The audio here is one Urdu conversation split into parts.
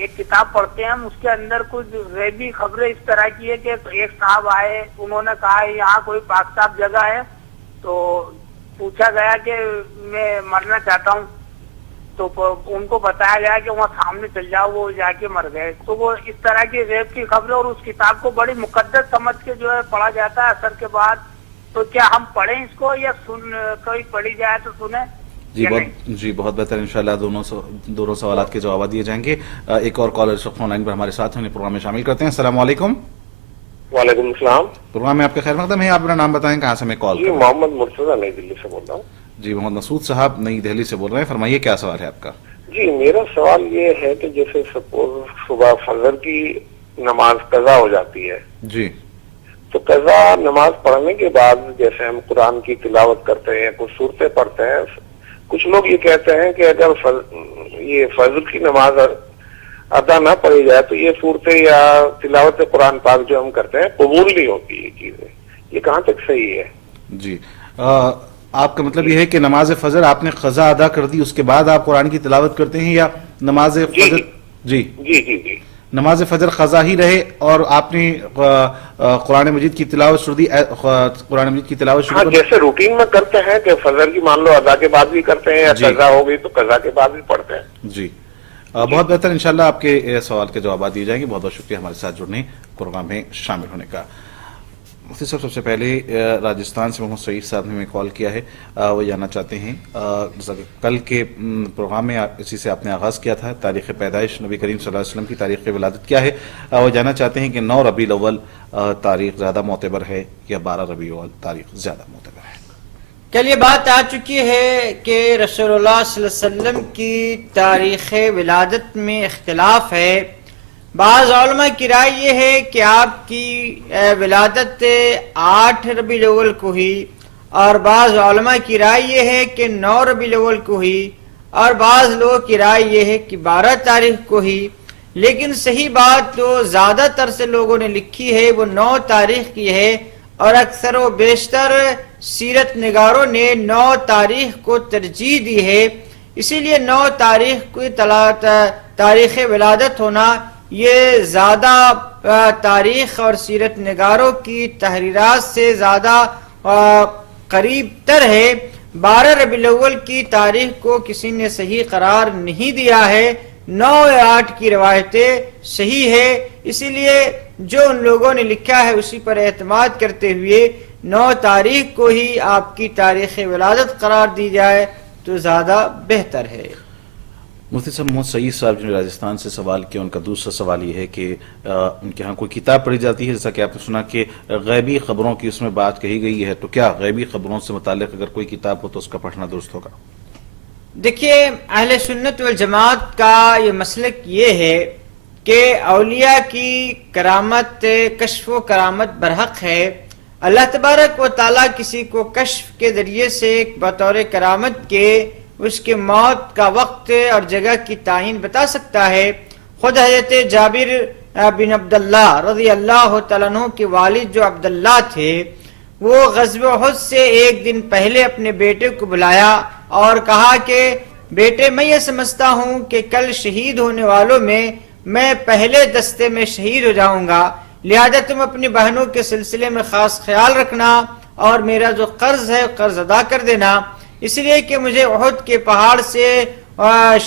ایک کتاب پڑھتے ہیں ہم، اس کے اندر کچھ غیبی خبریں اس طرح کی ہے کہ ایک صاحب آئے، انہوں نے کہا یہاں کوئی پاک صاف جگہ ہے، تو پوچھا گیا کہ میں مرنا چاہتا ہوں، تو ان کو بتایا گیا کہ وہاں سامنے چل جاؤ، وہ جا کے مر گئے. تو وہ اس طرح کی غیب کی خبریں، اور اس کتاب کو بڑی مقدس سمجھ کے جو ہے پڑھا جاتا ہے اثر کے بعد. تو کیا ہم پڑھیں اس کو یا کوئی پڑھی جائے تو سنیں؟ بہت بہتر. انشاءاللہ دونوں سوالات کے جوابات دیے جائیں گے. ایک اور کالر اس وقت فون لائن پر ہمارے ساتھ ہیں، انہیں پروگرام میں شامل کرتے ہیں. السلام علیکم. وعلیکم السلام. پروگرام میں آپ کا خیر مقدم ہے. آپ اپنا نام بتائیں، کہاں سے میں کال جی محمد مرتضی نئی دلی سے بول رہا ہوں. جی محمد مسعود صاحب نئی دہلی سے بول رہے ہیں، فرمائیے کیا سوال ہے آپ کا. جی میرا سوال یہ ہے کہ جیسے سپوز صبح فجر کی نماز قضا ہو جاتی ہے، جی تو قضا نماز پڑھنے کے بعد جیسے ہم قرآن کی تلاوت کرتے ہیں، کچھ صورتیں پڑھتے ہیں، کچھ لوگ یہ کہتے ہیں کہ اگر یہ فجر کی نماز ادا نہ پڑھی جائے تو یہ صورتیں یا تلاوت قرآن پاک جو ہم کرتے ہیں قبول نہیں ہوتی. یہ چیزیں یہ کہاں تک صحیح ہے؟ جی آپ کا مطلب یہ ہے کہ نماز فجر آپ نے قضا ادا کر دی، اس کے بعد آپ قرآن کی تلاوت کرتے ہیں، یا نماز فجر جی جی جی جی نماز فجر قضا ہی رہے اور آپ نے قرآن مجید کی تلاوت شروع دی، قرآن مجید کی تلاوت شروع ہاں جیسے روٹین میں کرتے ہیں کہ فجر کی مان لو ادا کے بعد بھی کرتے ہیں، یا قضا ہو گئی تو قضا کے بعد بھی پڑھتے ہیں. جی بہت بہتر. انشاءاللہ آپ کے سوال کے جوابات دیے جائیں گے. بہت بہت شکریہ ہمارے ساتھ جڑنے، پروگرام میں شامل ہونے کا. مفتی صاحب سب سے پہلے راجستھان سے محمد سعید صاحب نے ہمیں کال کیا ہے. وہ جاننا چاہتے ہیں، جیسا کہ کل کے پروگرام میں اسی سے آپ نے آغاز کیا تھا، تاریخ پیدائش نبی کریم صلی اللہ علیہ وسلم کی تاریخ ولادت کیا ہے. وہ جاننا چاہتے ہیں کہ 9 ربیع الاول تاریخ زیادہ معتبر ہے یا 12 ربیع الاول تاریخ زیادہ معتبر ہے. کل یہ بات آ چکی ہے کہ رسول اللہ صلی اللہ علیہ وسلم کی تاریخ ولادت میں اختلاف ہے. بعض علماء کی رائے یہ ہے کہ آپ کی ولادت 8 ربیع الاول کو ہوئی، اور بعض علماء کی رائے یہ ہے کہ 9 ربیع الاول کو ہوئی، اور بعض لوگوں کی رائے یہ ہے کہ 12 تاریخ کو ہوئی. لیکن صحیح بات جو زیادہ تر سے لوگوں نے لکھی ہے وہ 9 تاریخ کی ہے، اور اکثر و بیشتر سیرت نگاروں نے 9 تاریخ کو ترجیح دی ہے. اسی لیے 9 تاریخ کو تاریخ ولادت ہونا یہ زیادہ تاریخ اور سیرت نگاروں کی تحریرات سے زیادہ قریب تر ہے. 12 ربیع الاول کی تاریخ کو کسی نے صحیح قرار نہیں دیا ہے. 9 یا 8 کی روایتیں صحیح ہے. اسی لیے جو ان لوگوں نے لکھا ہے اسی پر اعتماد کرتے ہوئے 9 تاریخ کو ہی آپ کی تاریخ ولادت قرار دی جائے تو زیادہ بہتر ہے. مفتی صاحب محمد سعید صاحب جو راجستھان سے سوال کیا، ان کا دوسرا سوال یہ ہے کہ ان کے ہاں کوئی کتاب پڑھی جاتی ہے، جیسا کہ آپ نے سنا کہ غیبی خبروں کی اس میں بات کہی گئی ہے، تو کیا غیبی خبروں سے متعلق اگر کوئی کتاب ہو تو اس کا پڑھنا درست ہوگا؟ دیکھیے اہل سنت والجماعت کا یہ مسلک یہ ہے کہ اولیاء کی کرامت، کشف و کرامت برحق ہے. اللہ تبارک و تعالیٰ کسی کو کشف کے ذریعے سے بطور کرامت کے اس کے موت کا وقت اور جگہ کی تعین بتا سکتا ہے. خود حضرت جابر بن عبداللہ رضی اللہ تعالیٰ عنہ کے والد جو عبداللہ تھے، وہ غزوہ احد سے ایک دن پہلے اپنے بیٹے کو بلایا اور کہا کہ بیٹے میں یہ سمجھتا ہوں کہ کل شہید ہونے والوں میں پہلے دستے میں شہید ہو جاؤں گا، لہذا تم اپنی بہنوں کے سلسلے میں خاص خیال رکھنا اور میرا جو قرض ہے قرض ادا کر دینا، اس لیے کہ مجھے احد کے پہاڑ سے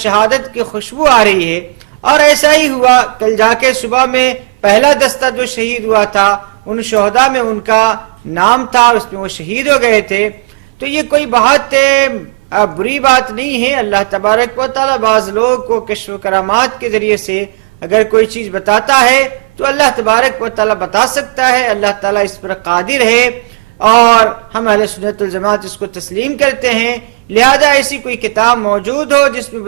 شہادت کی خوشبو آ رہی ہے. اور ایسا ہی ہوا. کل جا کے صبح میں پہلا دستہ جو شہید ہوا تھا ان شہداء میں ان کا نام تھا، اس میں وہ شہید ہو گئے تھے. تو یہ کوئی بہت بری بات نہیں ہے. اللہ تبارک و تعالیٰ بعض لوگوں کو کشف و کرامات کے ذریعے سے اگر کوئی چیز بتاتا ہے تو اللہ تبارک و تعالیٰ بتا سکتا ہے. اللہ تعالیٰ اس پر قادر ہے اور ہم اہل سنت والجماعت اس کو تسلیم کرتے ہیں. لہذا ایسی کوئی کتاب موجود ہو جس میں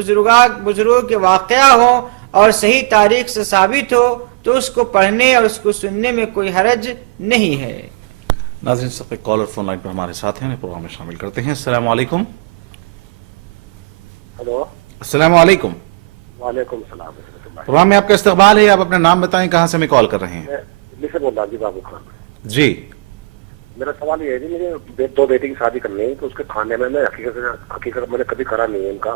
بزرگوں کے واقعہ ہوں اور صحیح تاریخ سے ثابت ہو تو اس کو پڑھنے اور اس کو سننے میں کوئی حرج نہیں ہے. ناظرین سب کالر فون لائن پر ہمارے ساتھ ہیں، پروگرام میں شامل کرتے ہیں. السلام علیکم. ہلو. السلام علیکم. وعلیکم السلام. پروگرام میں آپ کا استقبال ہے. آپ اپنا نام بتائیں، کہاں سے ہمیں کال کر رہے ہیں؟ دلی سے بول رہا جی بابو خان. جی میرا سوال یہ ہے جی، مجھے 2 بیٹی کی شادی کرنی ہے تو اس کے کھانے میں حقیقت میں نے کبھی کرا نہیں ہے ان کا.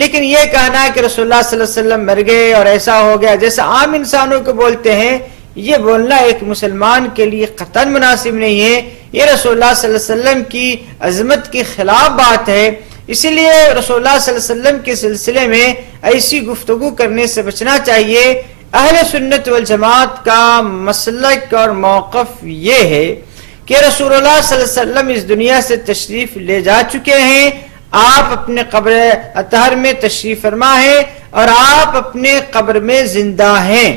لیکن یہ کہنا کہ رسول اللہ صلی اللہ علیہ وسلم مر گئے اور ایسا ہو گیا جیسا عام انسانوں کو بولتے ہیں، یہ بولنا ایک مسلمان کے لیے قطعاً مناسب نہیں ہے. یہ رسول اللہ صلی اللہ علیہ وسلم کی عظمت کے خلاف بات ہے. اسی لیے رسول اللہ صلی اللہ علیہ وسلم کے سلسلے میں ایسی گفتگو کرنے سے بچنا چاہیے. اہل سنت والجماعت کا مسلک اور موقف یہ ہے کہ رسول اللہ صلی اللہ علیہ وسلم اس دنیا سے تشریف لے جا چکے ہیں. آپ اپنے قبر اطہر میں تشریف فرما ہیں اور آپ اپنے قبر میں زندہ ہیں.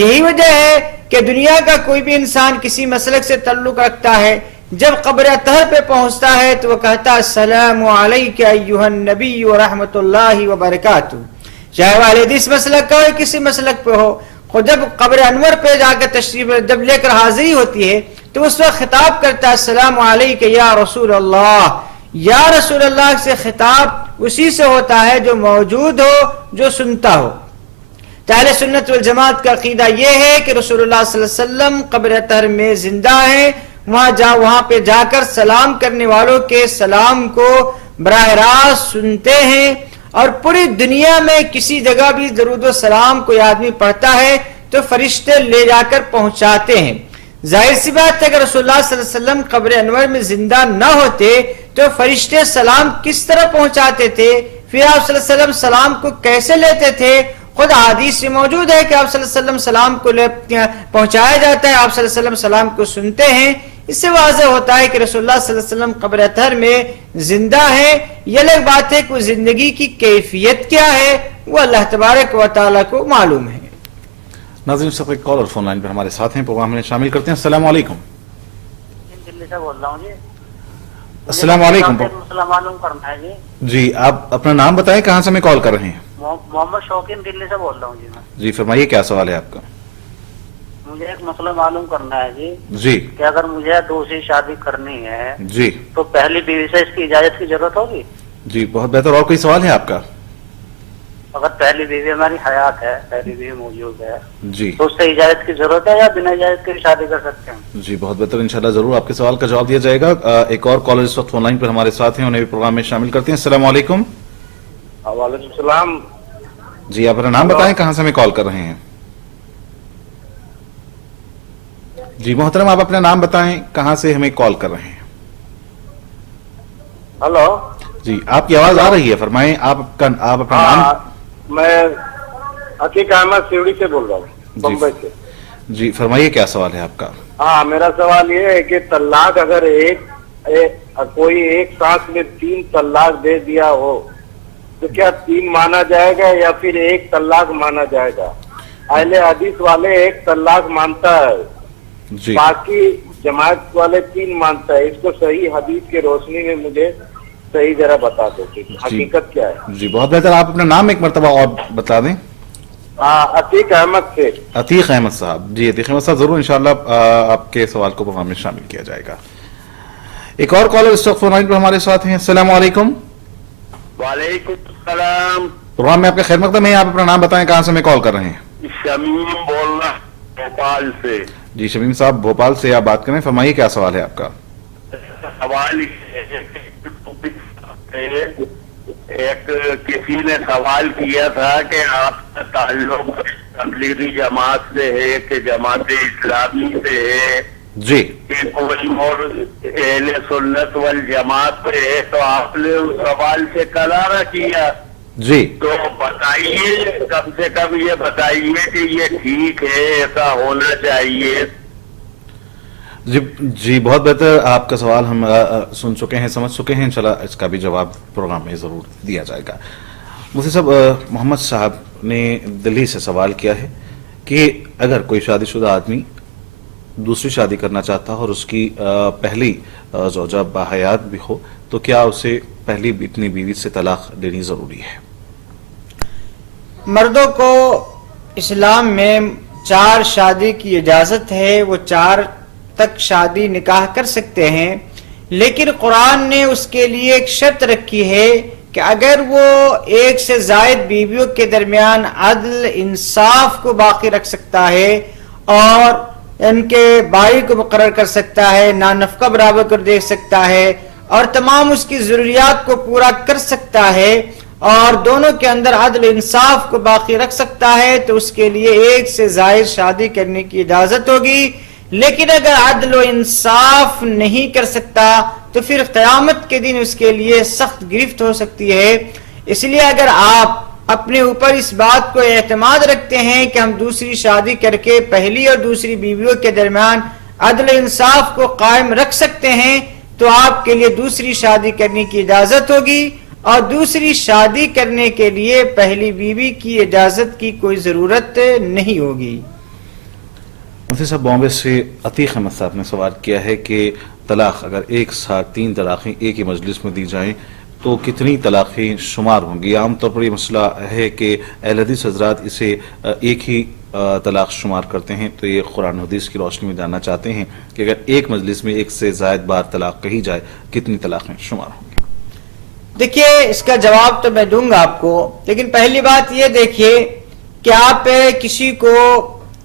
یہی وجہ ہے کہ دنیا کا کوئی بھی انسان کسی مسلک سے تعلق رکھتا ہے، جب قبر اطہر پہ پہنچتا ہے تو وہ کہتا ہے السلام علیک ایھا النبی ورحمۃ اللہ وبرکاتہ. چاہے وہ اہل حدیث مسلک کا ہو کسی مسلک پہ ہو، خود جب قبر انور پہ جا کر تشریف جب لے کر حاضری ہوتی ہے تو اس وقت خطاب کرتا ہے السلام علیک یا رسول اللہ. یا رسول اللہ سے خطاب اسی سے ہوتا ہے جو موجود ہو، جو سنتا ہو. اہل سنت والجماعت کا عقیدہ یہ ہے کہ رسول اللہ صلی اللہ علیہ وسلم قبر اطہر میں زندہ ہیں. وہاں پہ جا کر سلام کرنے والوں کے سلام کو براہ راست سنتے ہیں، اور پوری دنیا میں کسی جگہ بھی درود و سلام کوئی آدمی پڑھتا ہے تو فرشتے لے جا کر پہنچاتے ہیں. ظاہر سی بات ہے کہ رسول اللہ صلی اللہ علیہ وسلم قبر انور میں زندہ نہ ہوتے تو فرشتے سلام کس طرح پہنچاتے تھے؟ پھر آپ صلی اللہ علیہ وسلم سلام کو کیسے لیتے تھے؟ خود حدیث میں موجود ہے کہ آپ صلی اللہ علیہ وسلم سلام کو پہنچایا جاتا ہے، آپ صلی اللہ علیہ وسلم سلام کو سنتے ہیں. اس سے واضح ہوتا ہے کہ رسول اللہ صلی اللہ علیہ وسلم قبر اطہر میں زندہ ہے. یہ الگ بات ہے کہ زندگی کی کیفیت کیا ہے وہ اللہ تبارک و تعالیٰ کو معلوم ہے. ناظرین سب ایک کالر فون لائن پر ہمارے ساتھ ہیں، پروگرام میں شامل کرتے ہیں. السلام علیکم. دلی سے بول رہا ہوں جی. السلام علیکم. مسئلہ معلوم کرنا ہے جی. جی آپ اپنا نام بتائیں، کہاں سے ہمیں کال کر رہے ہیں؟ محمد شوقین دلی سے بول رہا ہوں جی. میں جی فرمائیے، کیا سوال ہے آپ کا؟ مجھے ایک مسئلہ معلوم کرنا ہے جی. جی کہ اگر مجھے دوسری شادی کرنی ہے جی تو پہلی بیوی سے اس کی اجازت کی ضرورت ہوگی؟ جی بہت بہتر. اور کوئی سوال ہے آپ کا؟ اگر پہلی بیوی ہماری حیات ہے، پہلی بیوی موجود ہے، جی تو اس سے اجازت کی ضرورت ہے یا بنا اجازت کے شادی کر سکتے ہیں؟ جی بہت بہتر، انشاءاللہ ضرور آپ کے سوال کا جواب دیا جائے گا. ایک اور کالر اس وقت فون لائن پر ہمارے ساتھ ہیں، انہیں بھی پروگرام میں شامل کرتے ہیں. السلام علیکم. وعلیکم السلام. جی آپ اپنا نام بتائیں، کہاں سے ہمیں کال کر رہے ہیں؟ جی محترم آپ اپنا نام بتائیں، کہاں سے ہمیں کال کر رہے ہیں؟ ہلو. جی آپ کی آواز آ رہی ہے، فرمائیں. آپ اپنا نام. میں عقیق احمد سیوڑی سے بول رہا ہوں، بمبئی سے. جی فرمائیے، کیا سوال ہے آپ کا؟ ہاں میرا سوال یہ ہے کہ طلاق اگر کوئی ایک ساتھ میں 3 طلاق دے دیا ہو تو کیا 3 مانا جائے گا یا پھر 1 طلاق مانا جائے گا؟ اہل حدیث والے 1 طلاق مانتا ہے، جی باقی جماعت والے 3 مانتا ہے. اس کو صحیح حدیث کی روشنی میں مجھے صحیح ذرا بتا دو کہ حقیقت کیا ہے. جی بہت بہتر. آپ اپنا نام ایک مرتبہ اور بتا دیں. عتیق احمد سے. عتیق احمد صاحب. جی عتیق احمد صاحب ضرور انشاءاللہ آپ کے سوال کو پروگرام میں شامل کیا جائے گا. ایک اور کالر اس وقت فون لائن پر ہمارے ساتھ ہیں. السلام علیکم. وعلیکم السلام. پروگرام میں آپ کا خیر مقدم ہے. آپ اپنا نام بتائیں، کہاں سے ہمیں کال کر رہے ہیں؟ شمیم بول رہا بھوپال سے. جی شمیم صاحب بھوپال سے آپ بات کریں، فرمائیے کیا سوال ہے آپ کا؟ سوال ایک کسی نے سوال کیا تھا کہ آپ کا تعلق تبلیغی جماعت سے ہے کہ جماعت اسلامی سے ہے؟ جی کہ کوئی اور اہل سنت والجماعت سے ہے؟ تو آپ نے اس سوال سے کنارہ کیا. جی تو بتائیے، کم سے کم یہ بتائیے کہ یہ ٹھیک ہے، ایسا ہونا چاہیے. جی بہت بہتر. آپ کا سوال ہم سن چکے ہیں، سمجھ چکے ہیں. انشاءاللہ اس کا بھی جواب پروگرام میں ضرور دیا جائے گا. مفتی صاحب، محمد صاحب نے دلی سے سوال کیا ہے کہ اگر کوئی شادی شدہ آدمی دوسری شادی کرنا چاہتا اور اس کی پہلی زوجہ باحیات بھی ہو تو کیا اسے پہلی اپنی بیوی سے طلاق دینی ضروری ہے؟ مردوں کو اسلام میں 4 شادی کی اجازت ہے، وہ 4 تک شادی نکاح کر سکتے ہیں، لیکن قرآن نے اس کے لیے ایک شرط رکھی ہے کہ اگر وہ 1 سے زائد بیویوں کے درمیان عدل انصاف کو باقی رکھ سکتا ہے اور ان کے بائی کو مقرر کر سکتا ہے، نانفقہ برابر کر دے سکتا ہے اور تمام اس کی ضروریات کو پورا کر سکتا ہے، اور دونوں کے اندر عدل انصاف کو باقی رکھ سکتا ہے تو اس کے لیے ایک سے زائد شادی کرنے کی اجازت ہوگی. لیکن اگر عدل و انصاف نہیں کر سکتا تو پھر قیامت کے دن اس کے لیے سخت گرفت ہو سکتی ہے. اس لیے اگر آپ اپنے اوپر اس بات کو اعتماد رکھتے ہیں کہ ہم دوسری شادی کر کے پہلی اور دوسری بیویوں کے درمیان عدل و انصاف کو قائم رکھ سکتے ہیں تو آپ کے لیے دوسری شادی کرنے کی اجازت ہوگی اور دوسری شادی کرنے کے لیے پہلی بیوی کی اجازت کی کوئی ضرورت نہیں ہوگی. مفتی صاحب بامبے سے عتیق احمد صاحب نے سوال کیا ہے کہ طلاق اگر ایک ساتھ 3 طلاقیں ایک ہی مجلس میں دی جائیں تو کتنی طلاقیں شمار ہوں گی؟ عام طور پر یہ مسئلہ ہے کہ اہل حدیث حضرات اسے ایک ہی طلاق شمار کرتے ہیں، تو یہ قرآن حدیث کی روشنی میں جاننا چاہتے ہیں کہ اگر ایک مجلس میں ایک سے زائد بار طلاق کہی جائے کتنی طلاقیں شمار ہوں گی؟ دیکھیے اس کا جواب تو میں دوں گا آپ کو، لیکن پہلی بات یہ دیکھیے کہ آپ کسی کو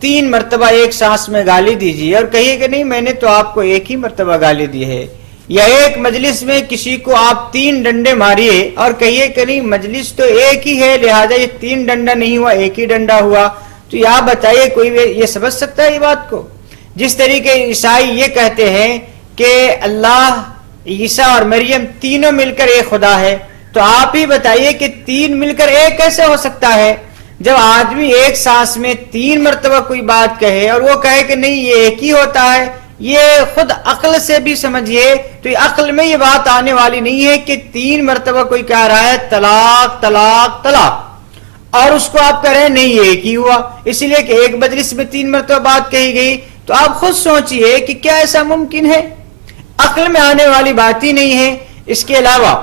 3 مرتبہ ایک سانس میں گالی دیجیے اور کہیے کہ نہیں میں نے تو آپ کو ایک ہی مرتبہ گالی دی ہے، یا ایک مجلس میں کسی کو آپ 3 ڈنڈے ماریے اور کہیے کہ نہیں مجلس تو ایک ہی ہے لہذا یہ 3 ڈنڈا نہیں ہوا ایک ہی ڈنڈا ہوا، تو آپ بتائیے کوئی یہ سمجھ سکتا ہے یہ بات کو؟ جس طریقے عیسائی یہ کہتے ہیں کہ اللہ، عیسیٰ اور مریم تینوں مل کر ایک خدا ہے، تو آپ ہی بتائیے کہ 3 مل کر ایک کیسے ہو سکتا ہے؟ جب آدمی ایک سانس میں 3 مرتبہ کوئی بات کہے اور وہ کہے کہ نہیں یہ ایک ہی ہوتا ہے، یہ خود عقل سے بھی سمجھیے تو عقل میں یہ بات آنے والی نہیں ہے کہ 3 مرتبہ کوئی کہہ رہا ہے طلاق طلاق طلاق اور اس کو آپ کہہ رہے ہیں نہیں یہ ایک ہی ہوا، اس لیے کہ ایک مجلس میں 3 مرتبہ بات کہی گئی. تو آپ خود سوچئے کہ کیا ایسا ممکن ہے؟ عقل میں آنے والی بات ہی نہیں ہے. اس کے علاوہ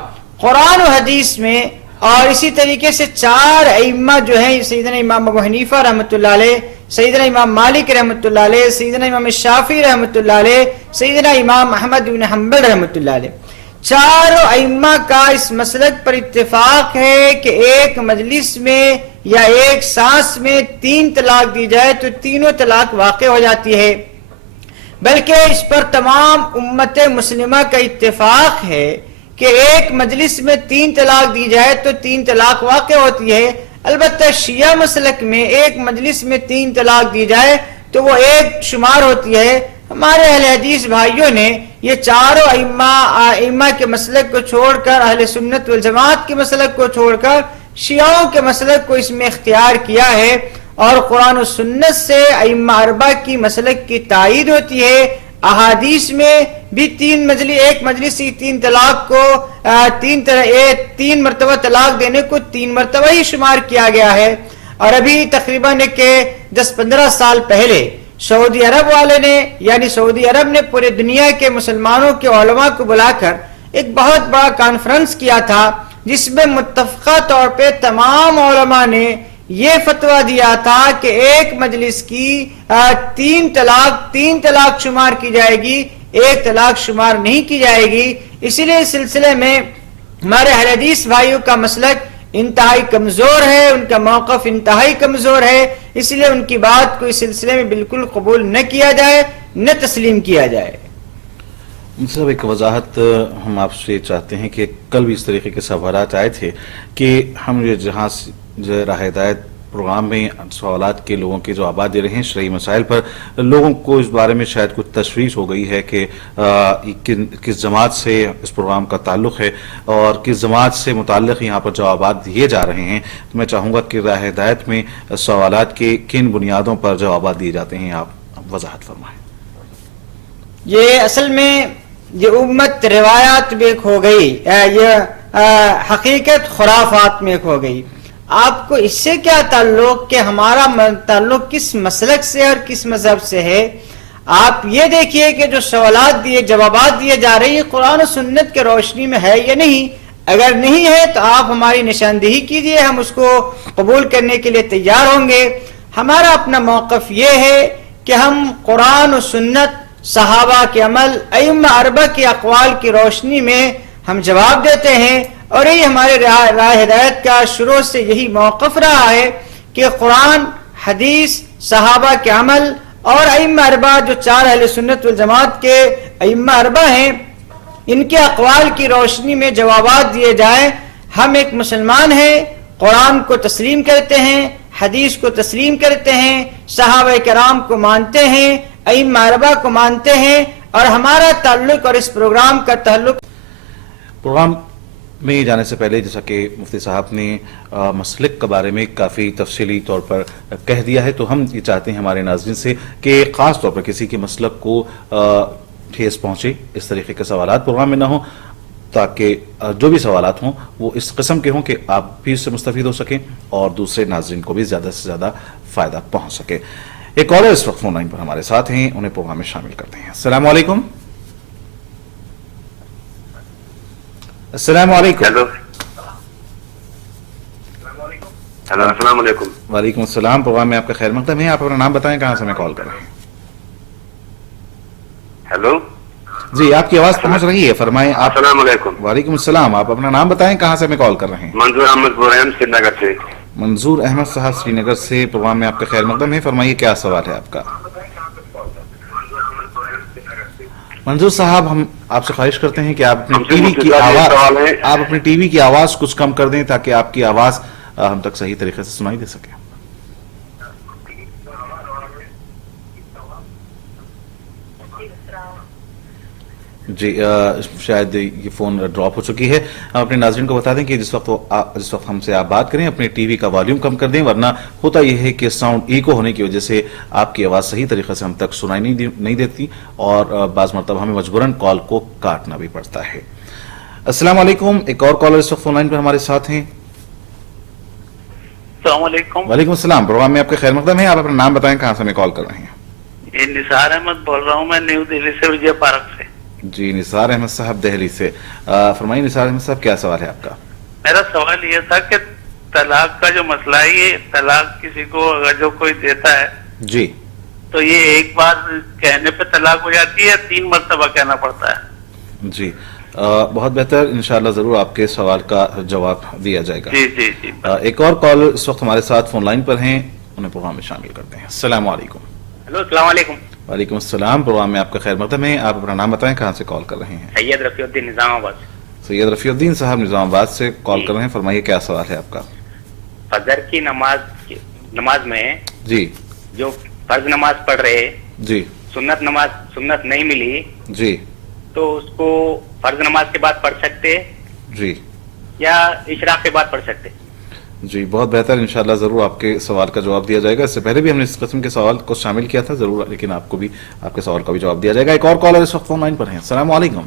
قرآن و حدیث میں اور اسی طریقے سے 4 ائمہ جو ہیں، سیدنا امام ابو حنیفہ رحمۃ اللہ علیہ، سیدنا امام مالک رحمۃ اللہ علیہ، سیدنا امام شافعی رحمۃ اللہ علیہ، سیدنا امام احمد بن حنبل رحمۃ اللہ علیہ، 4 ائمہ کا اس مسلک پر اتفاق ہے کہ ایک مجلس میں یا ایک سانس میں 3 طلاق دی جائے تو تینوں طلاق واقع ہو جاتی ہے. بلکہ اس پر تمام امت مسلمہ کا اتفاق ہے کہ ایک مجلس میں 3 طلاق دی جائے تو 3 طلاق واقع ہوتی ہے. البتہ شیعہ مسلک میں ایک مجلس میں 3 طلاق دی جائے تو وہ ایک شمار ہوتی ہے. ہمارے اہل حدیث بھائیوں نے یہ 4 ائمہ کے مسلک کو چھوڑ کر، اہل سنت والجماعت کے مسلک کو چھوڑ کر شیعوں کے مسلک کو اس میں اختیار کیا ہے، اور قرآن و سنت سے ائمہ 4 کی مسلک کی تائید ہوتی ہے. احادیث میں بھی ایک مجلس سے 3 طلاق کو 3 مرتبہ طلاق دینے کو 3 مرتبہ ہی شمار کیا گیا ہے. اور ابھی تقریباً 10-15 سال پہلے سعودی عرب والے نے، یعنی سعودی عرب نے پورے دنیا کے مسلمانوں کے علماء کو بلا کر ایک بہت بڑا کانفرنس کیا تھا، جس میں متفقہ طور پہ تمام علماء نے یہ فتویٰ دیا تھا کہ ایک مجلس کی 3 طلاق شمار کی جائے گی، 1 طلاق شمار نہیں کی جائے گی. اسی لیے اس سلسلے میں ہمارے اہل حدیث بھائیوں کا مسلک انتہائی کمزور ہے، ان کا موقف انتہائی کمزور ہے، اس لیے ان کی بات کو اس سلسلے میں بالکل قبول نہ کیا جائے، نہ تسلیم کیا جائے. صاحب ایک وضاحت ہم آپ سے چاہتے ہیں کہ کل بھی اس طریقے کے سوالات آئے تھے کہ ہم جہاں راہ ہدایت پروگرام میں سوالات کے لوگوں کے جوابات دے رہے ہیں شرعی مسائل پر، لوگوں کو اس بارے میں شاید کچھ تشویش ہو گئی ہے کہ کس جماعت سے اس پروگرام کا تعلق ہے اور کس جماعت سے متعلق یہاں پر جوابات دیے جا رہے ہیں. تو میں چاہوں گا کہ راہ ہدایت میں سوالات کے کن بنیادوں پر جوابات دیے جاتے ہیں، آپ وضاحت فرمائیں. یہ اصل میں یہ امت روایات میں کھو گئی، یہ حقیقت خرافات میں کھو گئی. آپ کو اس سے کیا تعلق کہ ہمارا تعلق کس مسلک سے اور کس مذہب سے ہے؟ آپ یہ دیکھیے کہ جو جوابات دیے جا رہے ہیں قرآن و سنت کے روشنی میں ہے یا نہیں. اگر نہیں ہے تو آپ ہماری نشاندہی کیجئے، ہم اس کو قبول کرنے کے لیے تیار ہوں گے. ہمارا اپنا موقف یہ ہے کہ ہم قرآن و سنت، صحابہ کے عمل، ائمہ 4 کے اقوال کی روشنی میں ہم جواب دیتے ہیں، اور یہ ہمارے راہ ہدایت کا شروع سے یہی موقف رہا ہے کہ قرآن، حدیث، صحابہ کے عمل اور ائمہ 4 جو 4 اہل سنت والجماعت کے ائمہ 4 ہیں، ان کے اقوال کی روشنی میں جوابات دیے جائیں. ہم ایک مسلمان ہیں، قرآن کو تسلیم کرتے ہیں، حدیث کو تسلیم کرتے ہیں، صحابہ کرام کو مانتے ہیں، ائمہ اربعہ کو مانتے ہیں، اور ہمارا تعلق اور اس پروگرام کا تعلق پروگرام میں جانے سے پہلے جیسا کہ مفتی صاحب نے مسلک کے بارے میں کافی تفصیلی طور پر کہہ دیا ہے، تو ہم یہ چاہتے ہیں ہمارے ناظرین سے کہ خاص طور پر کسی کے مسلک کو ٹھیس پہنچے، اس طریقے کے سوالات پروگرام میں نہ ہوں، تاکہ جو بھی سوالات ہوں وہ اس قسم کے ہوں کہ آپ بھی اس سے مستفید ہو سکیں اور دوسرے ناظرین کو بھی زیادہ سے زیادہ فائدہ پہنچ سکے۔ ایک کالر اس وقت فون لائن پر ہمارے ساتھ ہیں، انہیں پروگرام میں شامل کرتے ہیں۔ السلام علیکم۔ السلام علیکم۔ ہیلو السلام علیکم۔ وعلیکم السلام، پروگرام میں آپ کا خیر مقدم ہے، آپ اپنا نام بتائیں، کہاں سے ہمیں کال کر رہے ہیں؟ ہیلو جی آپ کی آواز پہنچ رہی ہے، فرمائیں آپ۔ السلام علیکم۔ وعلیکم السلام، آپ اپنا نام بتائیں، کہاں سے ہمیں کال کر رہے ہیں؟ منظور احمد برہم سری نگر سے۔ منظور احمد صاحب سری نگر سے، پروگرام میں آپ کا خیر مقدم ہے، فرمائیے کیا سوال ہے آپ کا؟ منظور صاحب، ہم آپ سے خواہش کرتے ہیں کہ آپ اپنی ٹی وی کی آواز کچھ کم کر دیں تاکہ آپ کی آواز ہم تک صحیح طریقے سے سنائی دے سکے۔ جی شاید یہ فون ڈراپ ہو چکی ہے۔ ہم اپنے ناظرین کو بتا دیں کہ جس وقت ہم سے آپ بات کریں اپنے ٹی وی کا والیوم کم کر دیں، ورنہ ہوتا یہ ہے کہ ساؤنڈ ایکو ہونے کی وجہ سے آپ کی آواز صحیح طریقے سے ہم تک سنائی نہیں دیتی اور بعض مرتبہ ہمیں مجبوراً کال کو کاٹنا بھی پڑتا ہے۔ السلام علیکم، ایک اور کالر اس وقت فون لائن پر ہمارے ساتھ ہیں۔ السلام علیکم۔ وعلیکم السلام، پروگرام میں آپ کا خیر مقدم ہے، آپ اپنا نام بتائیں، کہاں سے ہمیں کال کر رہے ہیں؟ یہ نثار احمد بول رہا ہوں، میں نیو دہلی سے، وجے پارک سے۔ جی نثار احمد صاحب دہلی سے، فرمائیے نثار احمد صاحب کیا سوال ہے آپ کا؟ میرا سوال یہ تھا کہ طلاق کا جو مسئلہ ہے، یہ طلاق کسی کو اگر جو کوئی دیتا ہے جی تو یہ ایک بار کہنے پہ طلاق ہو جاتی ہے یا 3 مرتبہ کہنا پڑتا ہے؟ جی بہت بہتر، انشاءاللہ ضرور آپ کے سوال کا جواب دیا جائے گا۔ جی جی جی۔ ایک اور کال اس وقت ہمارے ساتھ فون لائن پر ہیں، انہیں پروگرام میں شامل کرتے ہیں۔ السلام علیکم۔ ہلو السلام علیکم۔ وعلیکم السلام، پروگرام میں آپ کا خیر مقدم ہے، آپ اپنا نام بتائیں، کہاں سے کال کر رہے ہیں؟ سید رفیع الدین نظام آباد۔ سید رفیع الدین صاحب نظام آباد سے کال کر رہے ہیں، فرمائیے کیا سوال ہے آپ کا؟ فجر کی نماز میں جی جو فرض نماز پڑھ رہے جی سنت نہیں ملی جی تو اس کو فرض نماز کے بعد پڑھ سکتے جی یا اشراق کے بعد پڑھ سکتے؟ جی بہت بہتر، انشاءاللہ ضرور آپ کے سوال کا جواب دیا جائے گا۔ اس سے پہلے بھی ہم نے اس قسم کے سوال کو شامل کیا تھا ضرور، لیکن آپ کو بھی آپ کے سوال کا بھی جواب دیا جائے گا۔ ایک اور کالر اس وقت فون لائن پر ہیں۔ السلام علیکم۔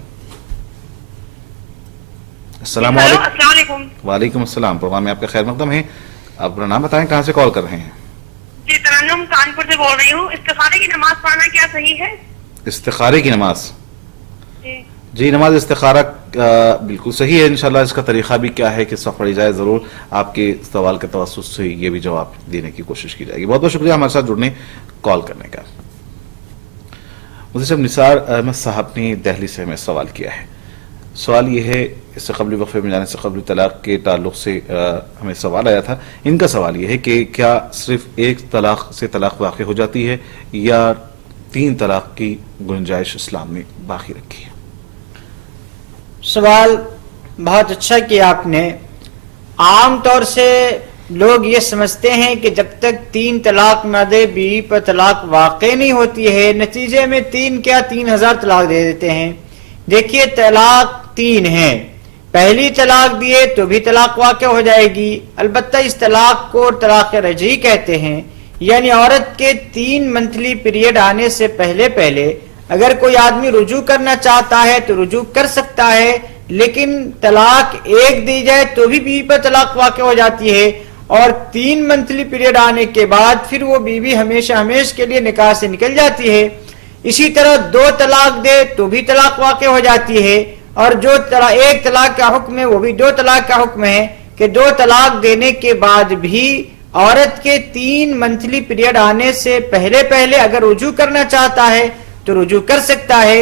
السلام علیکم۔ السلام علیکم۔ وعلیکم السلام، پروگرام میں آپ کا خیر مقدم ہے، آپ اپنا نام بتائیں، کہاں سے کال کر رہے ہیں؟ جی ترنم کانپور سے بول رہی ہوں، استخارے کی نماز پڑھنا کیا صحیح ہے؟ استخارے کی نماز؟ جی جی نماز استخارہ بالکل صحیح ہے، انشاءاللہ اس کا طریقہ بھی کیا ہے، کس وقت پڑھی جائے، ضرور آپ کے سوال کے توسط سے یہ بھی جواب دینے کی کوشش کی جائے گی۔ بہت بہت شکریہ ہمارے ساتھ جڑنے، کال کرنے کا۔ مجھے صاحب نثار احمد صاحب نے دہلی سے ہمیں سوال کیا ہے۔ سوال یہ ہے، اس سے قبل وقفے میں جانے سے قبل طلاق کے تعلق سے ہمیں سوال آیا تھا، ان کا سوال یہ ہے کہ کیا صرف ایک طلاق سے طلاق واقع ہو جاتی ہے یا 3 طلاق کی گنجائش اسلام نے باقی رکھی ہے؟ سوال بہت اچھا کیا آپ نے۔ عام طور سے لوگ یہ سمجھتے ہیں کہ جب تک 3 طلاق نہ دے بیوی پر طلاق واقع نہیں ہوتی ہے، نتیجے میں 3000 طلاق دے دیتے ہیں۔ دیکھیے طلاق 3 ہیں، پہلی طلاق دیے تو بھی طلاق واقع ہو جائے گی، البتہ اس طلاق کو طلاق رجعی کہتے ہیں، یعنی عورت کے 3 منتھلی پیریڈ آنے سے پہلے اگر کوئی آدمی رجوع کرنا چاہتا ہے تو رجوع کر سکتا ہے، لیکن طلاق 1 دی جائے تو بھی بیوی پر طلاق واقع ہو جاتی ہے، اور 3 منتھلی پیریڈ آنے کے بعد پھر وہ بیوی ہمیشہ کے لیے نکاح سے نکل جاتی ہے۔ اسی طرح 2 طلاق دے تو بھی طلاق واقع ہو جاتی ہے، اور جو 1 طلاق کا حکم ہے وہ بھی 2 طلاق کا حکم ہے کہ 2 طلاق دینے کے بعد بھی عورت کے 3 منتھلی پیریڈ آنے سے پہلے اگر رجوع کرنا چاہتا ہے تو رجوع کر سکتا ہے۔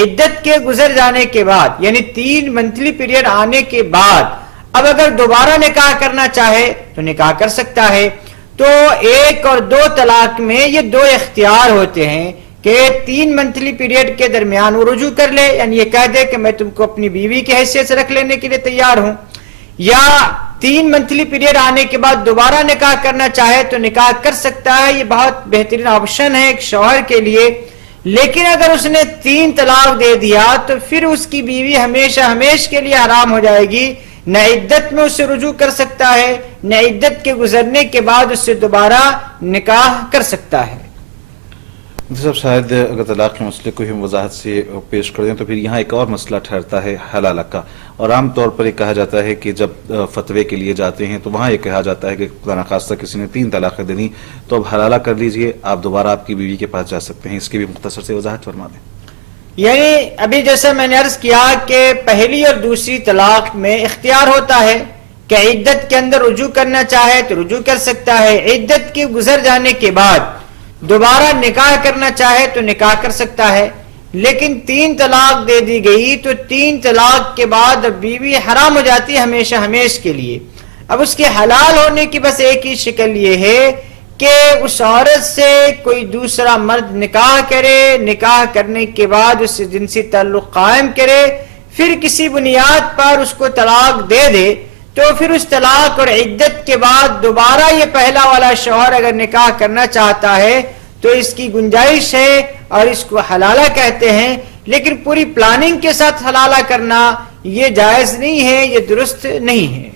عدت کے گزر جانے کے بعد یعنی 3 منتھلی پیریڈ آنے کے بعد اب اگر دوبارہ نکاح کرنا چاہے تو نکاح کر سکتا ہے۔ تو 1 اور 2 طلاق میں یہ 2 اختیار ہوتے ہیں کہ 3 منتھلی پیریڈ کے درمیان وہ رجوع کر لے، یعنی یہ کہہ دے کہ میں تم کو اپنی بیوی کی حیثیت سے رکھ لینے کے لیے تیار ہوں، یا 3 منتھلی پیریڈ آنے کے بعد دوبارہ نکاح کرنا چاہے تو نکاح کر سکتا ہے. یہ بہت بہترین آپشن ہے ایک شوہر کے لیے. لیکن اگر اس نے 3 طلاق دے دیا تو پھر اس کی بیوی ہمیشہ ہمیشہ کے لیے حرام ہو جائے گی. نہ عدت میں اسے رجوع کر سکتا ہے، نہ عدت کے گزرنے کے بعد اس سے دوبارہ نکاح کر سکتا ہے. صاحب شاید اگر طلاق کے مسئلے کو ہم وضاحت سے پیش کر دیں تو پھر یہاں ایک اور مسئلہ ٹھہرتا ہے حلالہ کا. اور عام طور پر یہ کہا جاتا ہے کہ جب فتوے کے لیے جاتے ہیں تو وہاں یہ کہا جاتا ہے کہ خدا نخواستہ کسی نے 3 طلاقیں دینی تو اب حلالہ کر لیجئے، آپ دوبارہ آپ کی بیوی کے پاس جا سکتے ہیں. اس کی بھی مختصر سے وضاحت فرما دیں. یعنی ابھی جیسا میں نے عرض کیا کہ پہلی اور دوسری طلاق میں اختیار ہوتا ہے کہ عدت کے اندر رجوع کرنا چاہے تو رجوع کر سکتا ہے، عدت کے گزر جانے کے بعد دوبارہ نکاح کرنا چاہے تو نکاح کر سکتا ہے. لیکن 3 طلاق دے دی گئی تو 3 طلاق کے بعد اب بیوی حرام ہو جاتی ہے ہمیشہ ہمیشہ کے لیے. اب اس کے حلال ہونے کی بس ایک ہی شکل یہ ہے کہ اس عورت سے کوئی دوسرا مرد نکاح کرے، نکاح کرنے کے بعد اس سے جنسی تعلق قائم کرے، پھر کسی بنیاد پر اس کو طلاق دے دے تو پھر اس طلاق اور عدت کے بعد دوبارہ یہ پہلا والا شوہر اگر نکاح کرنا چاہتا ہے تو اس کی گنجائش ہے اور اس کو حلالہ کہتے ہیں. لیکن پوری پلاننگ کے ساتھ حلالہ کرنا یہ جائز نہیں ہے، یہ درست نہیں ہے.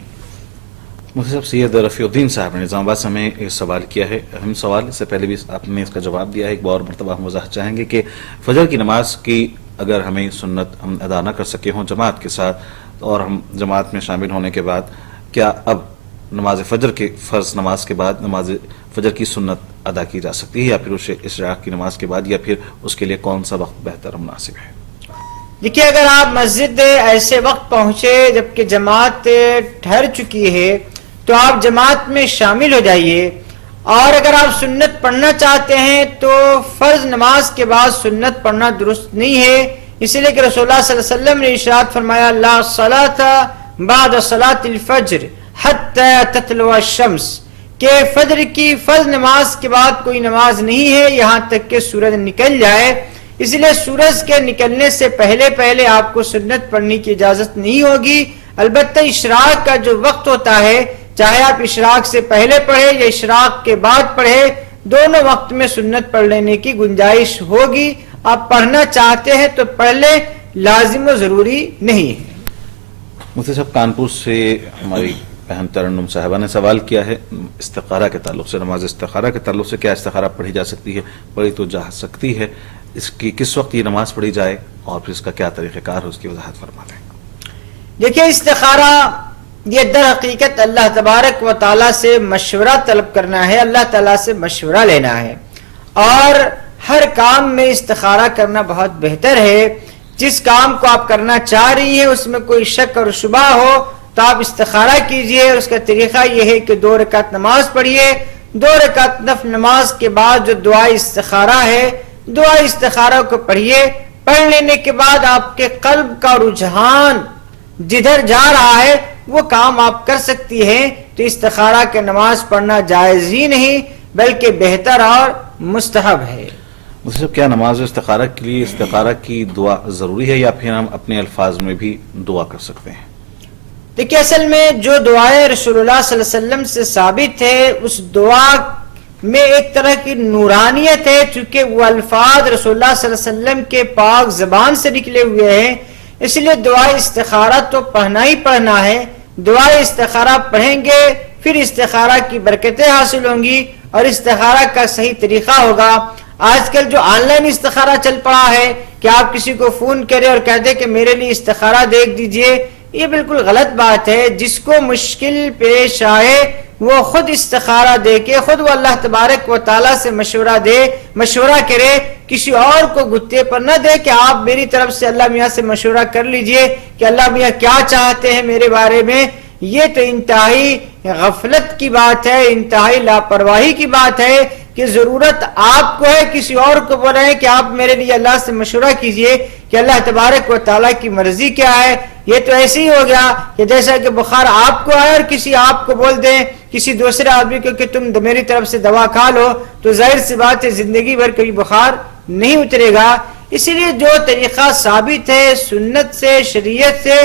مفتی صاحب سید رفیع الدین صاحب نے نظام آباد سے ہمیں یہ سوال کیا ہے، اہم سوال، اس سے پہلے بھی آپ نے اس کا جواب دیا ہے، ایک بار مرتبہ ہم وضاحت چاہیں گے کہ فجر کی نماز کی اگر ہمیں سنت ہم ادا نہ کر سکے ہوں جماعت کے ساتھ اور ہم جماعت میں شامل ہونے کے بعد کیا اب نماز فجر کے فرض نماز کے بعد نماز فجر کی سنت ادا کی جا سکتی ہے یا پھر اسے اشراق کی نماز کے بعد، یا پھر اس کے لیے کون سا وقت بہتر مناسب ہے؟ دیکھیے اگر آپ مسجد ایسے وقت پہنچے جبکہ جماعت ٹھہر چکی ہے تو آپ جماعت میں شامل ہو جائیے. اور اگر آپ سنت پڑھنا چاہتے ہیں تو فرض نماز کے بعد سنت پڑھنا درست نہیں ہے، اس لیے کہ رسول اللہ صلی اللہ علیہ وسلم نے ارشاد فرمایا لا صلاة بعد صلاة الفجر حتی تطلع الشمس، کہ فجر کی فرض نماز کے بعد کوئی نماز نہیں ہے یہاں تک کہ سورج نکل جائے. اس لیے سورج کے نکلنے سے پہلے آپ کو سنت پڑھنے کی اجازت نہیں ہوگی. البتہ اشراق کا جو وقت ہوتا ہے چاہے آپ اشراق سے پہلے پڑھے یا اشراق کے بعد پڑھے، دونوں وقت میں سنت پڑھ لینے کی گنجائش ہوگی. آپ پڑھنا چاہتے ہیں تو پڑھ لیں، لازم و ضروری نہیں ہے. مفتی صاحب کانپور سے ہماری بہن ترنم صاحبہ نے سوال کیا ہے استخارہ کے تعلق سے، نماز استخارہ کے تعلق سے، کیا استخارہ پڑھی جا سکتی ہے؟ پڑھی تو جا سکتی ہے، اس کی کس وقت یہ نماز پڑھی جائے اور پھر اس کا کیا طریقہ کار ہے اس کی وضاحت فرما دیں. دیکھیے استخارہ یہ در حقیقت اللہ تبارک و تعالیٰ سے مشورہ طلب کرنا ہے، اللہ تعالیٰ سے مشورہ لینا ہے. اور ہر کام میں استخارہ کرنا بہت بہتر ہے. جس کام کو آپ کرنا چاہ رہی ہیں اس میں کوئی شک اور شبہ ہو تو آپ استخارہ کیجئے. اس کا طریقہ یہ ہے کہ 2 رکعت نماز پڑھیے، 2 رکعت نفل نماز کے بعد جو دعا استخارہ ہے دعا استخارہ کو پڑھیے. پڑھ لینے کے بعد آپ کے قلب کا رجحان جدھر جا رہا ہے وہ کام آپ کر سکتی ہیں. تو استخارہ کے نماز پڑھنا جائز ہی نہیں بلکہ بہتر اور مستحب ہے. مطلب کیا نماز استخارہ کے لیے استخارہ کی دعا ضروری ہے یا پھر ہم اپنے الفاظ میں بھی دعا کر سکتے ہیں؟ دیکھیے اصل میں جو دعائیں رسول اللہ صلی اللہ علیہ وسلم سے ثابت ہے اس دعا میں ایک طرح کی نورانیت ہے، چونکہ وہ الفاظ رسول اللہ صلی اللہ علیہ وسلم کے پاک زبان سے نکلے ہوئے ہیں. اس لیے دعا استخارہ تو پڑھنا ہی پڑھنا ہے. دعا استخارہ پڑھیں گے پھر استخارہ کی برکتیں حاصل ہوں گی اور استخارہ کا صحیح طریقہ ہوگا. آج کل جو آن لائن استخارہ چل پڑا ہے کہ آپ کسی کو فون کریں اور کہہ دیں کہ میرے لیے استخارہ دیکھ دیجئے، یہ بالکل غلط بات ہے. جس کو مشکل پیش آئے وہ خود استخارہ دے کے خود وہ اللہ تبارک و تعالیٰ سے مشورہ کرے، کسی اور کو گتے پر نہ دے کہ آپ میری طرف سے اللہ میاں سے مشورہ کر لیجئے کہ اللہ میاں کیا چاہتے ہیں میرے بارے میں. یہ تو انتہائی غفلت کی بات ہے، انتہائی لاپرواہی کی بات ہے کہ ضرورت آپ کو ہے، کسی اور کو بول رہے ہیں کہ آپ میرے لیے اللہ سے مشورہ کیجئے کہ اللہ تبارک و تعالیٰ کی مرضی کیا ہے. یہ تو ایسے ہی ہو گیا کہ جیسا کہ بخار آپ کو آئے اور کسی آپ کو بول دیں کسی دوسرے آدمی کو کہ تم میری طرف سے دوا کھا لو، تو ظاہر سی بات ہے زندگی بھر کبھی بخار نہیں اترے گا. اسی لیے جو طریقہ ثابت ہے سنت سے شریعت سے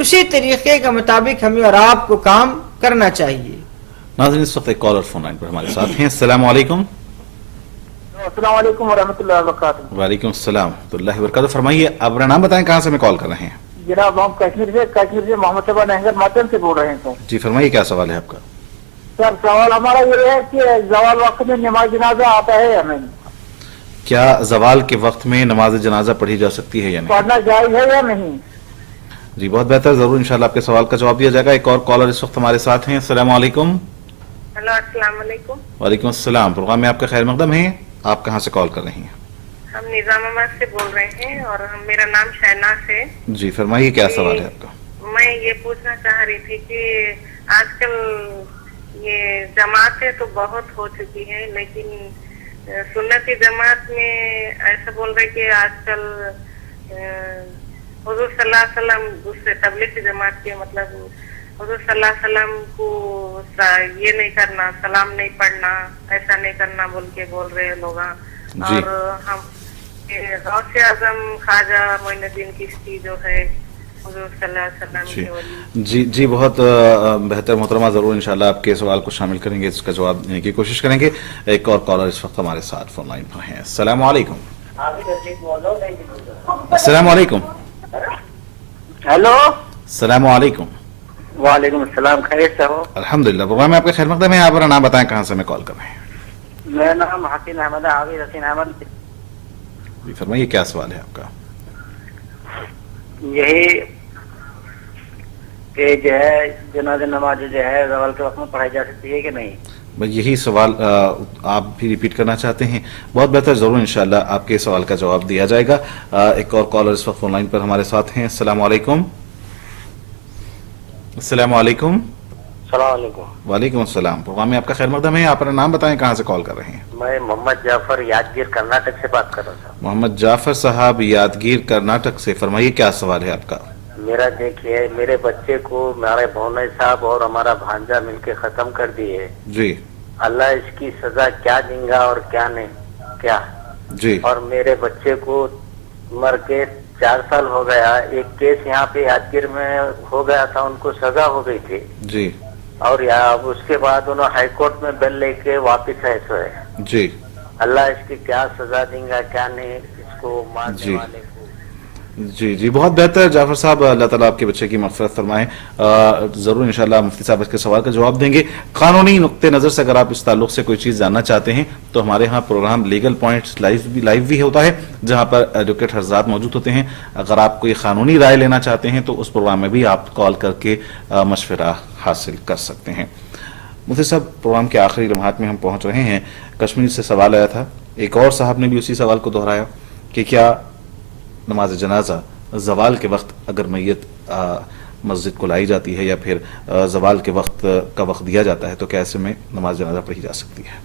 اسی طریقے کے مطابق ہمیں اور آپ کو کام کرنا چاہیے. ناظرین اس وقت ایک کالر فون لائن پر ہمارے ساتھ ہیں. السلام علیکم. السلام علیکم ورحمۃ اللہ وبرکاتہ. وعلیکم السلام ورحمۃ اللہ وبرکاتہ. فرمائیے آپ اپنا نام بتائیں, کہاں سے ہمیں کال کر رہے ہیں؟ جناب ہم کشمیر سے محمد صبا نہنگر ماتن سے بول رہے ہیں. سر جی فرمائیے کیا سوال ہے آپ کا؟ سر سوال ہمارا یہ ہے کہ زوال وقت میں نماز جنازہ آتا ہے یا نہیں؟ کیا زوال کے وقت میں نماز جنازہ پڑھی جا سکتی ہے یا نہیں؟ پڑھنا جائز ہے یا نہیں؟ جی بہت بہتر, ضرور انشاءاللہ آپ کے سوال کا جواب دیا جائے گا. ایک اور کالر اس وقت ہمارے ساتھ ہیں. السلام علیکم. ہلو السلام علیکم. وعلیکم السلام. پروگرام میں آپ کا خیر مقدم ہے. آپ کہاں سے کال کر رہی ہیں؟ ہم نظام آباد سے بول رہے ہیں اور میرا نام شہناز ہے. جی فرمائیے کیا سوال ہے آپ کا؟ میں یہ پوچھنا چاہ رہی تھی کہ آج کل یہ جماعتیں تو بہت ہو چکی ہیں, لیکن سنتی جماعت میں ایسا بول رہے کہ آج کل حضور صلی اللہ علیہ وسلم دوسرے تبلیغی جماعت کے مطلب حضور صلی اللہ علیہ وسلم کو یہ نہیں کرنا, سلام نہیں پڑھنا, ایسا نہیں کرنا بول کے بول رہے لوگ. اور ہم غوث اعظم خواجہ معین الدین چشتی جو ہے حضور صلی اللہ علیہ وسلم کے ولی. جی بہت بہتر محترمہ, ضرور انشاءاللہ آپ کے سوال کو شامل کریں گے, اس کا جواب دینے کی کوشش کریں گے. ایک اور کالر اس وقت ہمارے ساتھ فون لائن پر ہیں. السلام علیکم. السلام علیکم. ہیلو السلام علیکم. وعلیکم السلام. خیریت سے ہو؟ الحمدللہ. پروگرام میں آپ کا خیر مقدم ہے. آپ اپنا نام بتائیں, کہاں سے ہمیں کال کر رہے ہیں؟ میرا نام حسین احمد ہے. عابد حسین احمد. جی فرمائیے کیا سوال ہے آپ کا؟ یہی کہ جو ہے جنازہ نماز جو ہے زوال کے وقت میں پڑھائی جا سکتی ہے کہ نہیں؟ بس یہی سوال آپ بھی ریپیٹ کرنا چاہتے ہیں. بہت بہتر, ضرور انشاءاللہ آپ کے سوال کا جواب دیا جائے گا. ایک اور کالر اس وقت فون لائن پر ہمارے ساتھ ہیں. السلام علیکم. السلام علیکم. السلام علیکم. وعلیکم السلام. پروگرام میں آپ کا خیر مقدم ہے. آپ اپنا نام بتائیں, کہاں سے کال کر رہے ہیں؟ میں محمد جعفر یادگیر کرناٹک سے بات کر رہا تھا. محمد جعفر صاحب یادگیر کرناٹک سے. فرمائیے کیا سوال ہے آپ کا؟ میرا دیکھیے, میرے بچے کو ہمارے بھونے صاحب اور ہمارا بھانجا مل کے ختم کر دیے. جی. اللہ اس کی سزا کیا دیں گا اور کیا نہیں کیا؟ جی. اور میرے بچے کو مر کے 4 سال ہو گیا. ایک کیس یہاں پہ یادگیر میں ہو گیا تھا, ان کو سزا ہو گئی تھی. جی. اور اب اس کے بعد انہوں ہائی کورٹ میں بیل لے کے واپس آئے سو ہے. جی. اللہ اس کی کیا سزا دیں گا کیا نہیں اس کو مارنے والے کو. جی بہت بہتر جعفر صاحب, اللہ تعالیٰ آپ کے بچے کی مغفرت فرمائیں. ضرور انشاءاللہ مفتی صاحب اس کے سوال کا جواب دیں گے. قانونی نقطۂ نظر سے اگر آپ اس تعلق سے کوئی چیز جاننا چاہتے ہیں تو ہمارے ہاں پروگرام لیگل پوائنٹس لائیو بھی ہوتا ہے, جہاں پر ایڈوکیٹ حضرات موجود ہوتے ہیں. اگر آپ کوئی قانونی رائے لینا چاہتے ہیں تو اس پروگرام میں بھی آپ کال کر کے مشورہ حاصل کر سکتے ہیں. مفتی صاحب, پروگرام کے آخری لمحات میں ہم پہنچ رہے ہیں. کشمیر سے سوال آیا تھا, ایک اور صاحب نے بھی اسی سوال کو دہرایا کہ کیا نماز جنازہ زوال کے وقت اگر میت مسجد کو لائی جاتی ہے یا پھر زوال کے وقت کا وقت دیا جاتا ہے تو کیا ایسے میں نماز جنازہ پڑھی جا سکتی ہے؟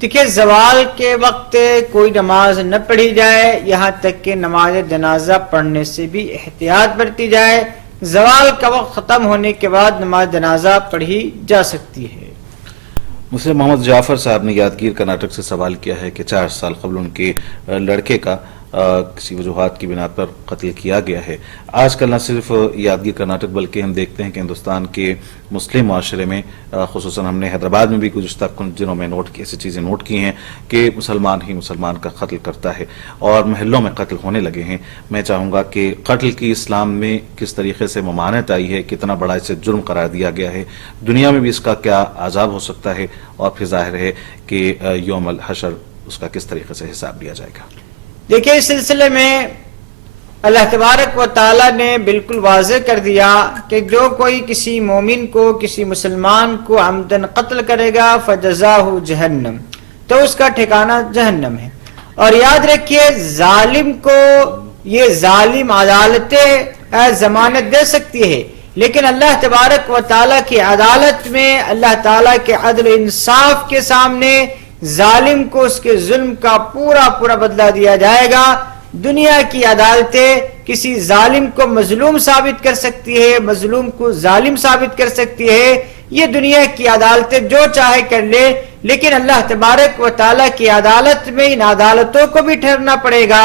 دیکھیے, زوال کے وقت کوئی نماز نہ پڑھی جائے یہاں تک کہ نماز جنازہ پڑھنے سے بھی احتیاط برتی جائے. زوال کا وقت ختم ہونے کے بعد نماز جنازہ پڑھی جا سکتی ہے. مسلم محمد جعفر صاحب نے یادگیر کرناٹک سے سوال کیا ہے کہ 4 سال قبل ان کے لڑکے کا کسی وجوہات کی بنا پر قتل کیا گیا ہے. آج کل نہ صرف یادگیر کرناٹک بلکہ ہم دیکھتے ہیں کہ ہندوستان کے مسلم معاشرے میں خصوصاً ہم نے حیدرآباد میں بھی گزشتہ کچھ دنوں میں ایسی چیزیں نوٹ کی ہیں کہ مسلمان ہی مسلمان کا قتل کرتا ہے اور محلوں میں قتل ہونے لگے ہیں. میں چاہوں گا کہ قتل کی اسلام میں کس طریقے سے ممانعت آئی ہے, کتنا بڑا اسے جرم قرار دیا گیا ہے, دنیا میں بھی اس کا کیا عذاب ہو سکتا ہے, اور پھر ظاہر ہے کہ یوم الحشر اس کا کس طریقے سے حساب لیا جائے گا. دیکھیں, اس سلسلے میں اللہ تبارک و تعالی نے بالکل واضح کر دیا کہ جو کوئی کسی مومن کو, کسی مسلمان کو عمدن قتل کرے گا فجزاہ جہنم, تو اس کا ٹھکانہ جہنم ہے. اور یاد رکھیے, ظالم کو یہ ظالم عدالتیں ضمانت دے سکتی ہے, لیکن اللہ تبارک و تعالی کی عدالت میں اللہ تعالی کے عدل انصاف کے سامنے ظالم کو اس کے ظلم کا پورا بدلہ دیا جائے گا. دنیا کی عدالتیں کسی ظالم کو مظلوم ثابت کر سکتی ہے, مظلوم کو ظالم ثابت کر سکتی ہے. یہ دنیا کی عدالتیں جو چاہے کر لے, لیکن اللہ تبارک و تعالیٰ کی عدالت میں ان عدالتوں کو بھی ٹھہرنا پڑے گا,